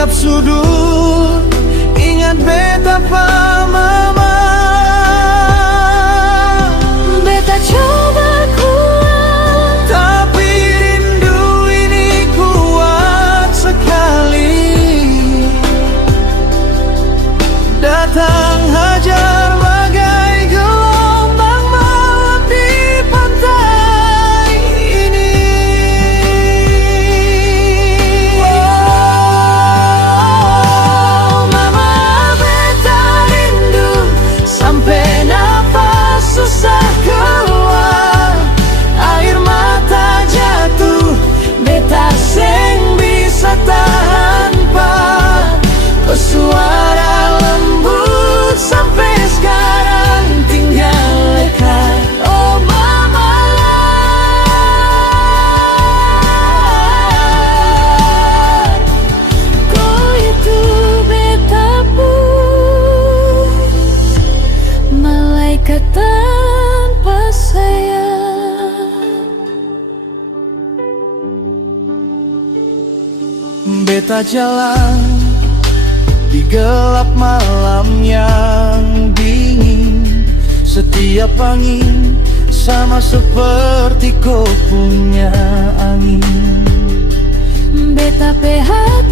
tiap sudut. Ingat betapa mama. Beta coba kuat, tapi rindu ini kuat sekali. Datang hajar bagai gelombang malam di pantai ini. Oh, mama, beta rindu sampai nafas susah keluar, air mata jatuh, beta seng bisa tahan pak. Pesuara lembut sampai sekarang tinggal lekat. Oh mama, kau itu beta pun malaikat tanpa sayap. Beta jalan di gelap malam yang dingin. Setiap angin sama seperti kau punya angin. Beta pe hati